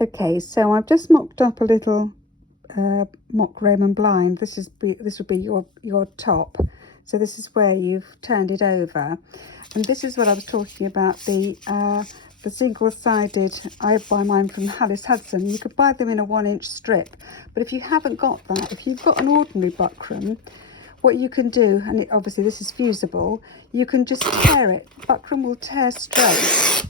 Okay, so I've just mocked up a little mock Roman blind. This would be your top. So this is where you've turned it over, and this is what I was talking about, the single-sided. I buy mine from Hallis Hudson. You could buy them in a 1-inch strip, but if you haven't got that, if you've got an ordinary buckram, what you can do, and obviously this is fusible, you can just tear it. Buckram will tear straight,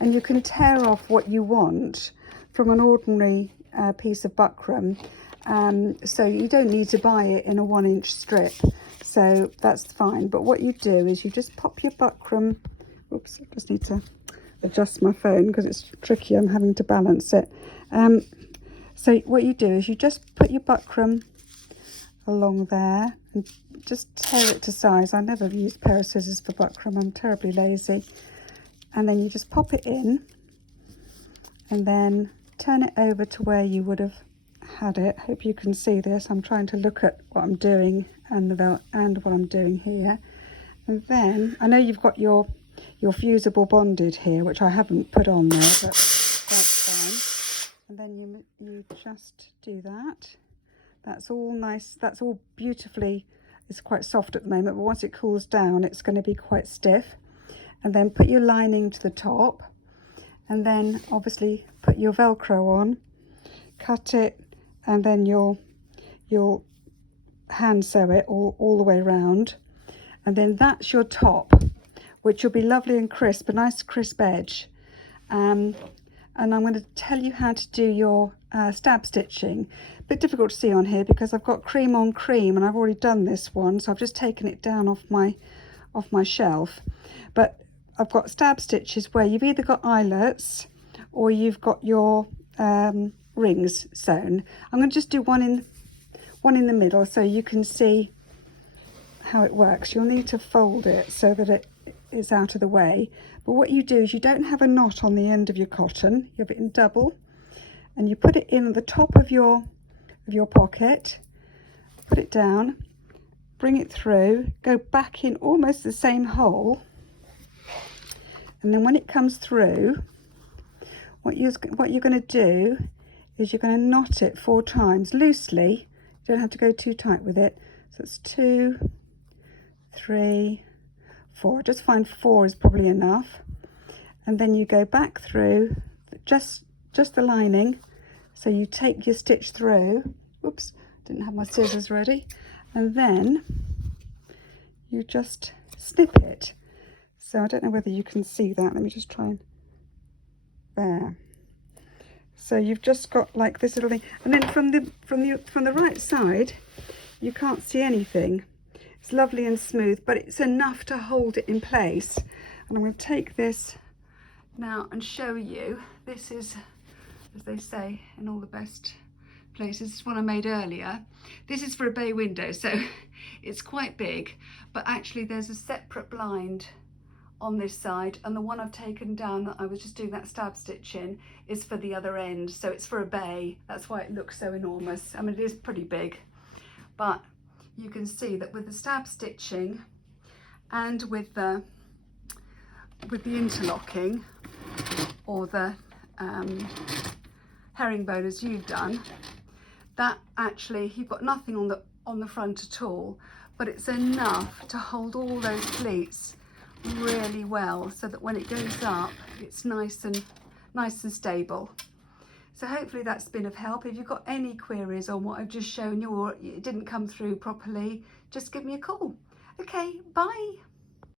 and you can tear off what you want from an ordinary piece of buckram, so you don't need to buy it in a 1-inch strip, so that's fine. But what you do is you just pop your buckram. Oops, I just need to adjust my phone because it's tricky. I'm having to balance it. So what you do is you just put your buckram along there and just tear it to size. I never use a pair of scissors for buckram, I'm terribly lazy. And then you just pop it in and then turn it over to where you would have had it. Hope you can see this. I'm trying to look at what I'm doing and what I'm doing here. And then I know you've got your fusible bonded here, which I haven't put on there, but that's fine. And then you just do that. That's all nice. That's all beautifully. It's quite soft at the moment, but once it cools down, it's going to be quite stiff. And then put your lining to the top, and then obviously put your Velcro on, cut it, and then you'll hand sew it all the way around, and then that's your top, which will be lovely and crisp, a nice crisp edge. And I'm going to tell you how to do your stab stitching. A bit difficult to see on here because I've got cream on cream, and I've already done this one, so I've just taken it down off my shelf. But I've got stab stitches where you've either got eyelets or you've got your rings sewn. I'm going to just do one in the middle so you can see how it works. You'll need to fold it so that it is out of the way. But what you do is you don't have a knot on the end of your cotton. You have it in double, and you put it in at the top of your pocket. Put it down, bring it through, go back in almost the same hole. And then when it comes through, what you're going to do is you're going to knot it 4 times loosely. You don't have to go too tight with it. So it's 2, 3, 4. I just find 4 is probably enough. And then you go back through just the lining. So you take your stitch through. Oops, didn't have my scissors ready. And then you just snip it. So I don't know whether you can see that. Let me just try and there. So you've just got like this little thing, and then from the right side, you can't see anything. It's lovely and smooth, but it's enough to hold it in place. And I'm going to take this now and show you. This is, as they say in all the best places, this is one I made earlier. This is for a bay window, so it's quite big, but actually there's a separate blind on this side, and the one I've taken down that I was just doing that stab stitch in is for the other end, so it's for a bay. That's why it looks so enormous. I mean, it is pretty big, but you can see that with the stab stitching and with the interlocking, or the herringbone as you've done, that actually you've got nothing on the front at all, but it's enough to hold all those pleats really well, so that when it goes up, it's nice and stable. So hopefully that's been of help. If you've got any queries on what I've just shown you, or it didn't come through properly, just give me a call. Okay, bye.